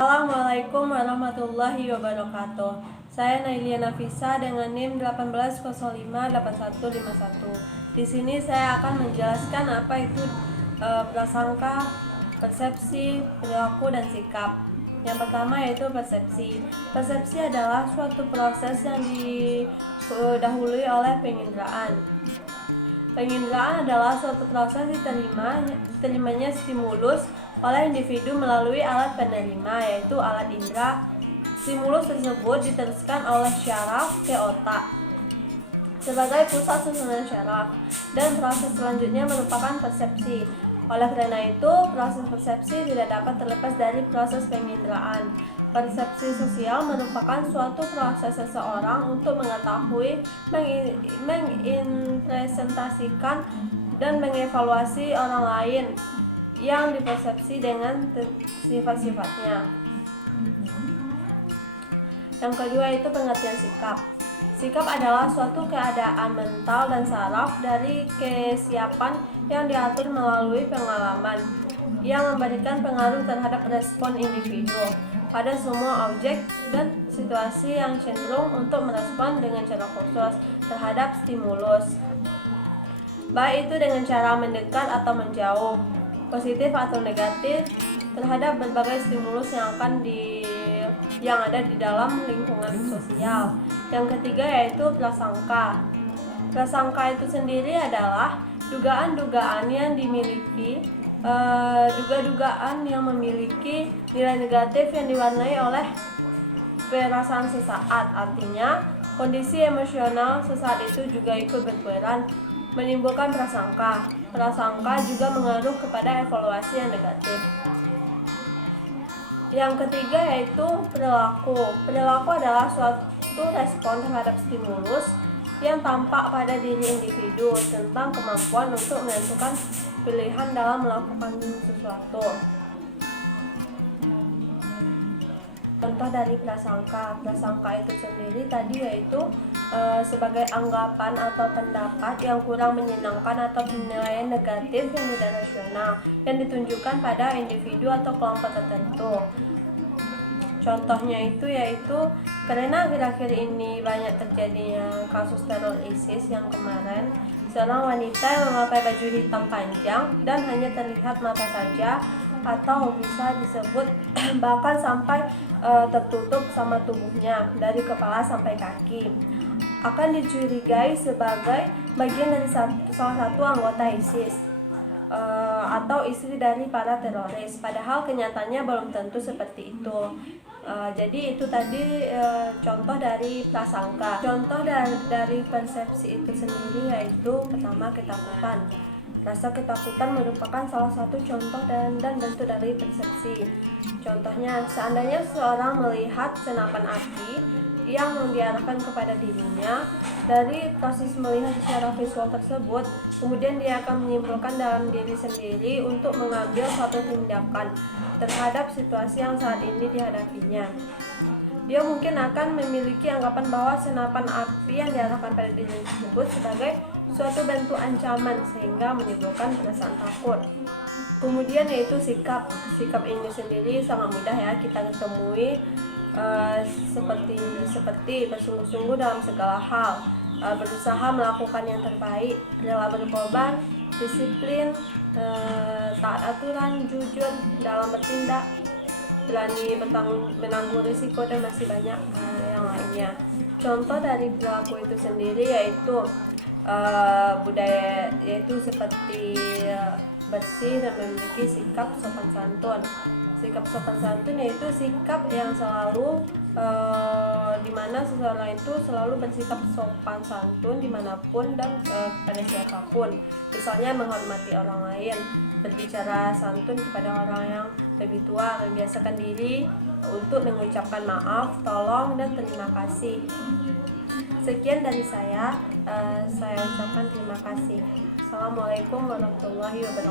Assalamualaikum warahmatullahi wabarakatuh. Saya Nailia Nafisa dengan NIM 18058151. Di sini saya akan menjelaskan apa itu prasangka, persepsi, perilaku, dan sikap. Yang pertama yaitu persepsi. Persepsi adalah suatu proses yang didahului oleh penginderaan. Penginderaan adalah suatu proses diterimanya stimulus oleh individu melalui alat penerima, yaitu alat indera. Stimulus tersebut diteruskan oleh syaraf ke otak sebagai pusat susunan syaraf, dan proses selanjutnya merupakan persepsi. Oleh karena itu, proses persepsi tidak dapat terlepas dari proses penginderaan. Persepsi sosial merupakan suatu proses seseorang untuk mengetahui, menginterpretasikan, dan mengevaluasi orang lain yang dipersepsi dengan sifat-sifatnya. Yang kedua itu pengertian sikap. Sikap adalah suatu keadaan mental dan saraf dari kesiapan yang diatur melalui pengalaman yang memberikan pengaruh terhadap respon individu pada semua objek dan situasi yang cenderung untuk merespon dengan cara khusus terhadap stimulus, baik itu dengan cara mendekat atau menjauh, positif atau negatif, terhadap berbagai stimulus yang ada di dalam lingkungan sosial. Yang ketiga yaitu prasangka. Prasangka itu sendiri adalah dugaan-dugaan yang memiliki nilai negatif yang diwarnai oleh perasaan sesaat. Artinya, kondisi emosional sesaat itu juga ikut berperan menimbulkan prasangka. Prasangka juga mengaruh kepada evaluasi yang negatif. Yang ketiga yaitu perilaku. Perilaku adalah suatu respon terhadap stimulus yang tampak pada diri individu tentang kemampuan untuk menentukan pilihan dalam melakukan sesuatu. Contoh dari prasangka. Prasangka itu sendiri tadi yaitu sebagai anggapan atau pendapat yang kurang menyenangkan atau penilaian negatif yang tidak rasional yang ditunjukkan pada individu atau kelompok tertentu. Contohnya itu yaitu karena akhir-akhir ini banyak terjadinya kasus teror ISIS yang kemarin, seorang wanita yang memakai baju hitam panjang dan hanya terlihat mata saja, atau bisa disebut bahkan sampai tertutup sama tubuhnya dari kepala sampai kaki, akan dicurigai sebagai bagian dari salah satu anggota ISIS atau istri dari para teroris. Padahal kenyataannya belum tentu seperti itu. Jadi itu tadi contoh dari prasangka. Contoh dari persepsi itu sendiri yaitu pertama ketakutan. Rasa ketakutan merupakan salah satu contoh dan bentuk dari persepsi. Contohnya, seandainya seseorang melihat senapan api yang diarahkan kepada dirinya, dari proses melihat secara visual tersebut, kemudian dia akan menyimpulkan dalam diri sendiri untuk mengambil suatu tindakan terhadap situasi yang saat ini dihadapinya. Dia mungkin akan memiliki anggapan bahwa senapan api yang diarahkan pada diri tersebut sebagai suatu bentuk ancaman sehingga menimbulkan perasaan takut. Kemudian yaitu sikap. Sikap ini sendiri sangat mudah ya kita temui, seperti bersungguh-sungguh dalam segala hal, berusaha melakukan yang terbaik, rela berkorban, disiplin, taat aturan, jujur dalam bertindak, berani menanggung risiko, dan masih banyak yang lainnya. Contoh dari perilaku itu sendiri yaitu budaya, yaitu seperti bersih dan memiliki sikap sopan santun. Sikap sopan santun yaitu sikap yang selalu dimana seseorang itu selalu bersikap sopan santun dimanapun dan kepada siapapun. Misalnya menghormati orang lain, berbicara santun kepada orang yang lebih tua, membiasakan diri untuk mengucapkan maaf, tolong, dan terima kasih. Sekian dari saya ucapkan terima kasih. Assalamualaikum warahmatullahi wabarakatuh.